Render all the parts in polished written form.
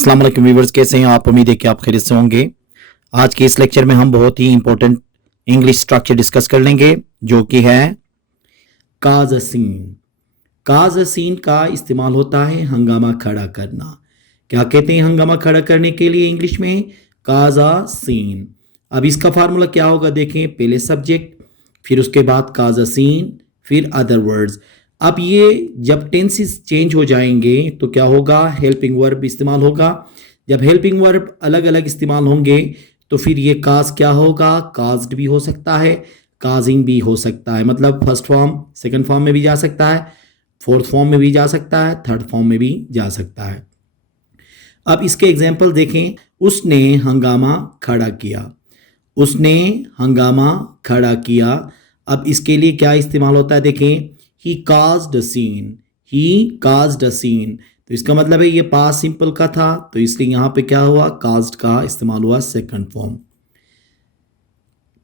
अस्सलाम वालेकुम व्यूअर्स, कैसे हैं आप? उम्मीद है कि आप खैरियत से होंगे। आज के इस लेक्चर में हम बहुत ही इंपॉर्टेंट इंग्लिश स्ट्रक्चर डिस्कस कर लेंगे जो कि है काज सीन। काज सीन का इस्तेमाल होता है हंगामा खड़ा करना। क्या कहते हैं हंगामा खड़ा करने के लिए इंग्लिश में? काजा सीन। अब इसका फार्मूला क्या होगा देखें, पहले सब्जेक्ट, फिर उसके बाद काजा सीन, फिर अदर वर्ड्स। अब ये जब टेंसेस चेंज हो जाएंगे तो क्या होगा, हेल्पिंग वर्ब इस्तेमाल होगा। जब हेल्पिंग वर्ब अलग अलग इस्तेमाल होंगे तो फिर ये काज क्या होगा, काज्ड भी हो सकता है, काजिंग भी हो सकता है। मतलब फर्स्ट फॉर्म सेकंड फॉर्म में भी जा सकता है, फोर्थ फॉर्म में भी जा सकता है, थर्ड फॉर्म में भी जा सकता है। अब इसके एग्जाम्पल देखें। उसने हंगामा खड़ा किया, उसने हंगामा खड़ा किया। अब इसके लिए क्या इस्तेमाल होता है देखें, he caused a scene, he caused a scene. तो इसका मतलब है ये पास सिंपल का था तो इसलिए यहां पे क्या हुआ, काज्ड का इस्तेमाल हुआ सेकंड फॉर्म।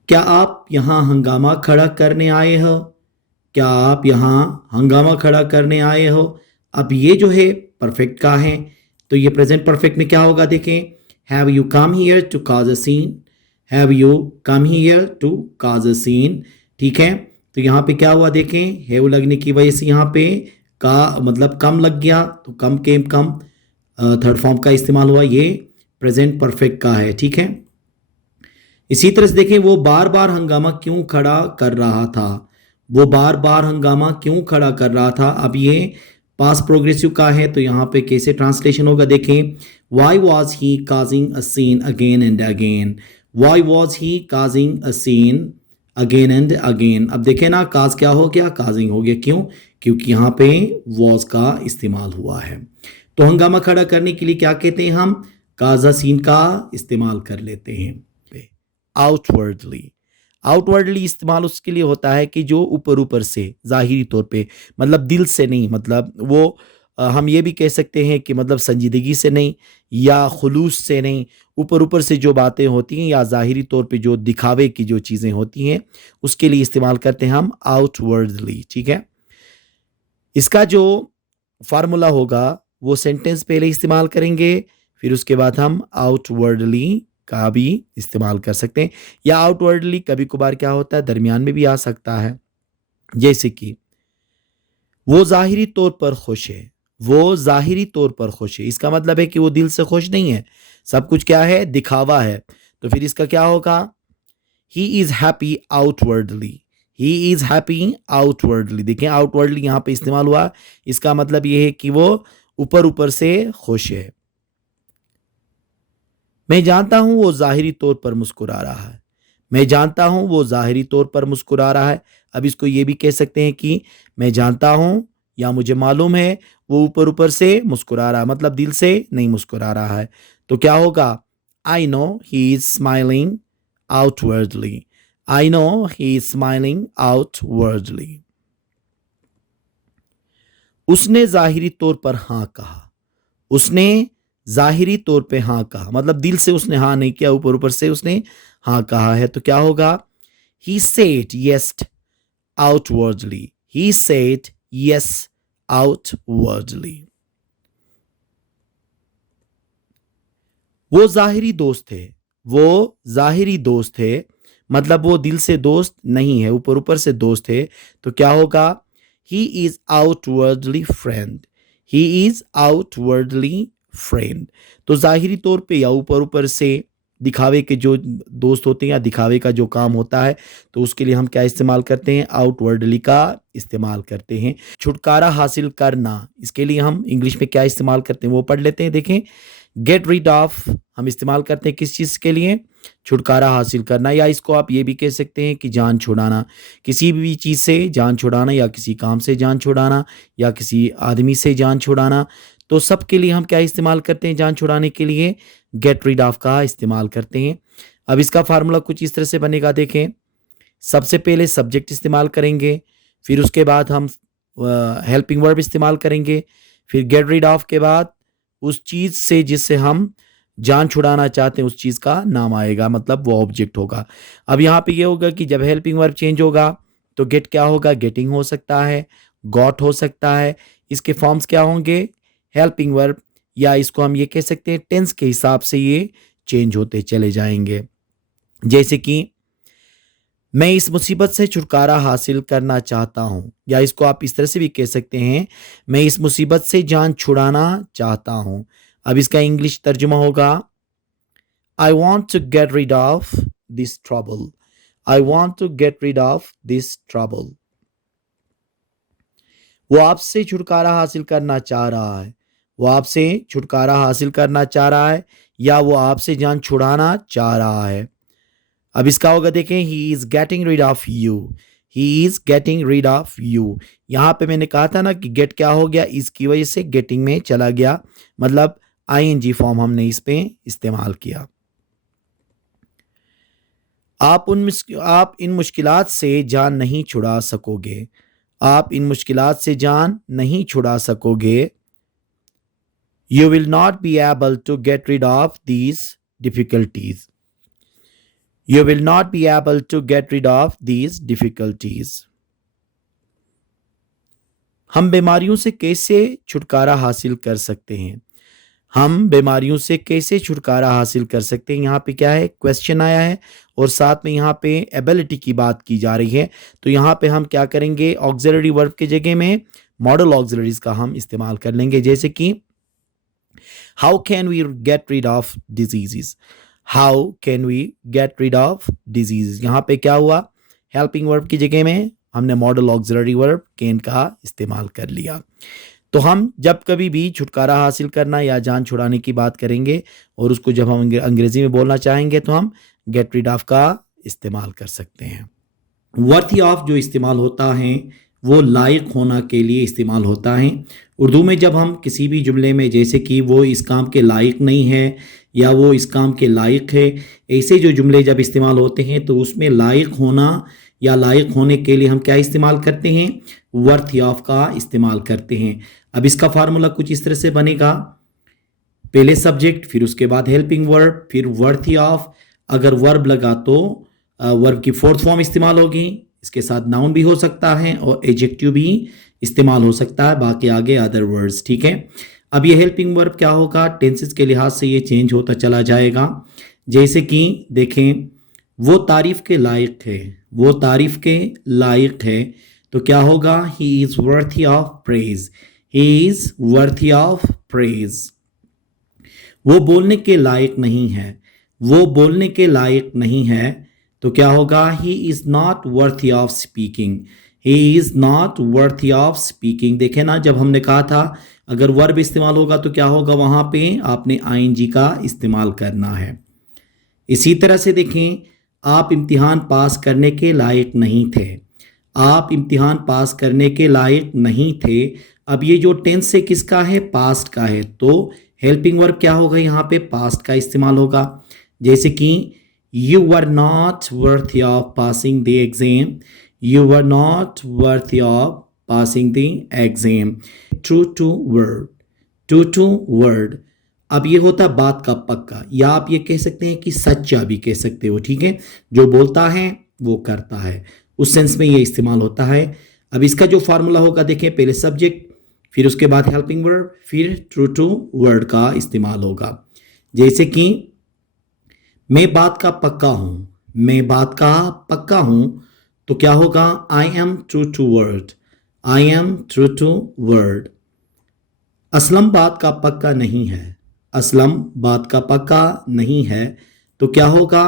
क्या आप यहां हंगामा खड़ा करने आए हो? क्या आप यहां हंगामा खड़ा करने आए हो? अब ये जो है परफेक्ट का है तो ये प्रेजेंट परफेक्ट में क्या होगा देखें, have you come here to cause a scene, have you come here to cause a scene. ठीक है, तो यहाँ पे क्या हुआ देखें, हैव लगने की वजह से यहाँ पे का मतलब कम लग गया तो कम केम कम, थर्ड फॉर्म का इस्तेमाल हुआ, ये प्रेजेंट परफेक्ट का है। ठीक है, इसी तरह से देखें, वो बार बार हंगामा क्यों खड़ा कर रहा था, वो बार बार हंगामा क्यों खड़ा कर रहा था। अब ये पास्ट प्रोग्रेसिव का है तो यहाँ पे कैसे ट्रांसलेशन होगा देखें, why was he causing a scene again and again, why was he causing a scene again and again. अब देखें ना, काज क्या हो गया, काजिंग हो गया। क्यों? क्योंकि यहाँ पे वॉज का इस्तेमाल हुआ है। तो हंगामा खड़ा करने के लिए क्या कहते हैं हम, काजा सीन का इस्तेमाल कर लेते हैं। आउटवर्डली, आउटवर्डली इस्तेमाल उसके लिए होता है कि जो ऊपर ऊपर से, जाहिरी तौर पे, मतलब दिल से नहीं, मतलब वो हम ये भी कह सकते हैं कि मतलब संजीदगी से नहीं या खुलूस से नहीं, ऊपर ऊपर से जो बातें होती हैं या जाहिरी तौर पे जो दिखावे की जो चीज़ें होती हैं उसके लिए इस्तेमाल करते हैं हम आउटवर्डली। ठीक है, इसका जो फार्मूला होगा वो सेंटेंस पहले इस्तेमाल करेंगे, फिर उसके बाद हम आउटवर्डली का भी इस्तेमाल कर सकते हैं। या आउटवर्डली कभी कभार क्या होता है दरमियान में भी आ सकता है, जैसे कि वो जाहिरी तौर पर खुश है, वो जाहिरी तौर पर खुश है, इसका मतलब है कि वो दिल से खुश नहीं है, सब कुछ क्या है, दिखावा है। तो फिर इसका क्या होगा, he is happy outwardly, he is happy outwardly. देखें आउटवर्डली यहां पे इस्तेमाल हुआ, इसका मतलब यह है कि वो ऊपर ऊपर से खुश है। मैं जानता हूं वो जाहिरी तौर पर मुस्कुरा रहा है, मैं जानता हूं वो जाहिरी तौर पर मुस्कुरा रहा है। अब इसको ये भी कह सकते हैं कि मैं जानता हूं या मुझे मालूम है वो ऊपर ऊपर से मुस्कुरा रहा है, मतलब दिल से नहीं मुस्कुरा रहा है। तो क्या होगा, I know he is smiling outwardly, I know he is smiling outwardly. उसने जाहिरी तौर पर हाँ कहा, उसने जाहिरी तौर पे हाँ कहा, मतलब दिल से उसने हाँ नहीं किया, ऊपर ऊपर से उसने हाँ कहा है। तो क्या होगा, he said yes outwardly, he said yes outwardly. वो जाहिरी दोस्त थे, वो जाहिरी दोस्त थे, मतलब वो दिल से दोस्त नहीं है, ऊपर ऊपर से दोस्त है। तो क्या होगा, he is outwardly friend, he is outwardly friend. तो जाहिरी तौर पे या ऊपर ऊपर से दिखावे के जो दोस्त होते हैं या दिखावे का जो काम होता है तो उसके लिए हम क्या इस्तेमाल करते हैं, आउटवर्डली का इस्तेमाल करते हैं। छुटकारा हासिल करना, इसके लिए हम इंग्लिश में क्या इस्तेमाल करते हैं वो पढ़ लेते हैं। देखें, गेट रीड ऑफ हम इस्तेमाल करते हैं किस चीज़ के लिए, छुटकारा हासिल करना, या इसको आप ये भी कह सकते हैं कि जान छुड़ाना, किसी भी चीज़ से जान छुड़ाना या किसी काम से जान छुड़ाना या किसी आदमी से जान छुड़ाना। तो सब के लिए हम क्या इस्तेमाल करते हैं, जान छुड़ाने के लिए गेट रीड ऑफ का इस्तेमाल करते हैं। अब इसका फार्मूला कुछ इस तरह से बनेगा, देखें, सबसे पहले सब्जेक्ट इस्तेमाल करेंगे, फिर उसके बाद हम हेल्पिंग वर्ब इस्तेमाल करेंगे, फिर गेट रीड ऑफ के बाद उस चीज़ से जिससे हम जान छुड़ाना चाहते हैं उस चीज़ का नाम आएगा, मतलब वो ऑब्जेक्ट होगा। अब यहाँ पे ये होगा कि जब हेल्पिंग वर्ब चेंज होगा तो गेट क्या होगा, गेटिंग हो सकता है, गॉट हो सकता है। इसके फॉर्म्स क्या होंगे, हेल्पिंग वर्ब या इसको हम ये कह सकते हैं टेंस के हिसाब से ये चेंज होते चले जाएंगे। जैसे कि मैं इस मुसीबत से छुटकारा हासिल करना चाहता हूं, या इसको आप इस तरह से भी कह सकते हैं मैं इस मुसीबत से जान छुड़ाना चाहता हूं। अब इसका इंग्लिश तर्जुमा होगा I want to get rid of this trouble. I want to get rid of this trouble. वो आपसे छुटकारा हासिल करना चाह रहा है, वो आपसे छुटकारा हासिल करना चाह रहा है, या वो आपसे जान छुड़ाना चाह रहा है। अब इसका होगा देखें he is getting rid of you. He is getting rid of you. यहां पे मैंने कहा था ना कि गेट क्या हो गया, इसकी वजह से गेटिंग में चला गया, मतलब आईएनजी फॉर्म हमने इस पे इस्तेमाल किया। आप इन मुश्किलात से जान नहीं छुड़ा सकोगे। आप इन मुश्किलात से जान नहीं छुड़ा सकोगे। You will not be able to get rid of these difficulties. You will not be able to get rid of these difficulties. हम बीमारियों से कैसे छुटकारा हासिल कर सकते हैं? हम बीमारियों से कैसे छुटकारा हासिल कर सकते हैं? यहाँ पे क्या है, क्वेश्चन आया है और साथ में यहाँ पे एबिलिटी की बात की जा रही है। तो यहाँ पे हम क्या करेंगे, ऑक्सिलरी वर्ब की जगह में मॉडल ऑक्सिलरीज का हम इस्तेमाल कर लेंगे। जैसे कि how can we get rid of diseases. How can we get rid of diseases. यहाँ पे क्या हुआ, हेल्पिंग वर्ब की जगह में हमने मॉडल ऑक्सिलरी वर्ब कैन का इस्तेमाल कर लिया। तो हम जब कभी भी छुटकारा हासिल करना या जान छुड़ाने की बात करेंगे और उसको जब हम अंग्रेजी में बोलना चाहेंगे तो हम गेट रिड ऑफ का इस्तेमाल कर सकते हैं। वर्थी ऑफ जो इस्तेमाल होता है वो लायक होना के लिए इस्तेमाल होता है। उर्दू में जब हम किसी भी जुमले में, जैसे कि वो इस काम के लायक नहीं है या वो इस काम के लायक है, ऐसे जो जुमले जब इस्तेमाल होते हैं तो उसमें लायक होना या लायक होने के लिए हम क्या इस्तेमाल करते हैं, वर्थी ऑफ का इस्तेमाल करते हैं। अब इसका फार्मूला कुछ इस तरह से बनेगा, पहले सब्जेक्ट, फिर उसके बाद हेल्पिंग वर्ब, फिर वर्थी ऑफ। अगर वर्ब लगा तो वर्ब की फोर्थ फॉर्म इस्तेमाल होगी, इसके साथ नाउन भी हो सकता है और एडजेक्टिव भी इस्तेमाल हो सकता है, बाकी आगे अदर वर्ड्स। ठीक है, अब ये हेल्पिंग वर्ब क्या होगा, टेंसेस के लिहाज से ये चेंज होता चला जाएगा। जैसे कि देखें, वो तारीफ के लायक है, वो तारीफ के लायक है, तो क्या होगा, he is worthy of praise. He is worthy of praise. वो बोलने के लायक नहीं है, वो बोलने के लायक नहीं है, तो क्या होगा, he is not worthy of speaking. He is not worthy of speaking. देखे ना, जब हमने कहा था अगर वर्ब इस्तेमाल होगा तो क्या होगा, वहां पे आपने आईएनजी का इस्तेमाल करना है। इसी तरह से देखें, आप इम्तिहान पास करने के लायक नहीं थे। आप इम्तिहान पास करने के लायक नहीं थे। अब ये जो टेंस है किसका है, पास्ट का है, तो हेल्पिंग वर्ब क्या होगा, यहाँ पे पास्ट का इस्तेमाल होगा। जैसे कि you were not worthy of passing the exam. You were not worthy of passing the exam. True to word. True to word. अब ये होता है बात का पक्का, या आप ये कह सकते हैं कि सच्चा भी कह सकते हो। ठीक है, जो बोलता है वो करता है, उस सेंस में ये इस्तेमाल होता है। अब इसका जो फार्मूला होगा देखें, पहले सब्जेक्ट, फिर उसके बाद हेल्पिंग वर्ब, फिर ट्रू टू वर्ड का इस्तेमाल होगा। जैसे कि मैं बात का पक्का हूं, मैं बात का पक्का हूं, तो क्या होगा, I am true to word. I am true to word. Aslam बात का पक्का नहीं है, असलम बात का पक्का नहीं है, तो क्या होगा,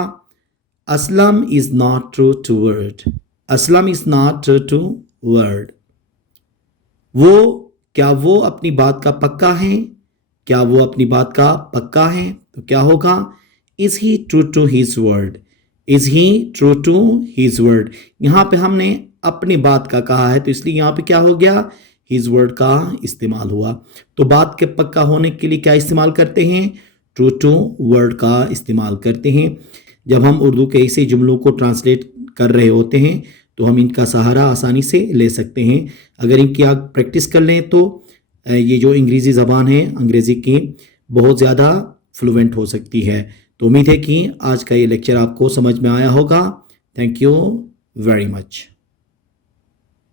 Aslam is not true to word. Aslam is not true to word. वो, क्या वो अपनी बात का पक्का है, क्या वो अपनी बात का पक्का है, तो क्या होगा, is he true to his word. Is he true to his word. यहां पे हमने अपनी बात का कहा है तो इसलिए यहां पे क्या हो गया, हिज वर्ड का इस्तेमाल हुआ। तो बात के पक्का होने के लिए क्या इस्तेमाल करते हैं, ट्रू टू वर्ड का इस्तेमाल करते हैं। जब हम उर्दू के ऐसे जुमलों को ट्रांसलेट कर रहे होते हैं तो हम इनका सहारा आसानी से ले सकते हैं। अगर इनकी आप प्रैक्टिस कर लें तो ये जो अंग्रेज़ी ज़बान है, अंग्रेज़ी की बहुत ज़्यादा फ्लुएंट हो सकती है। तो उम्मीद है कि आज का ये लेक्चर आपको समझ में आया होगा। Thank you very much.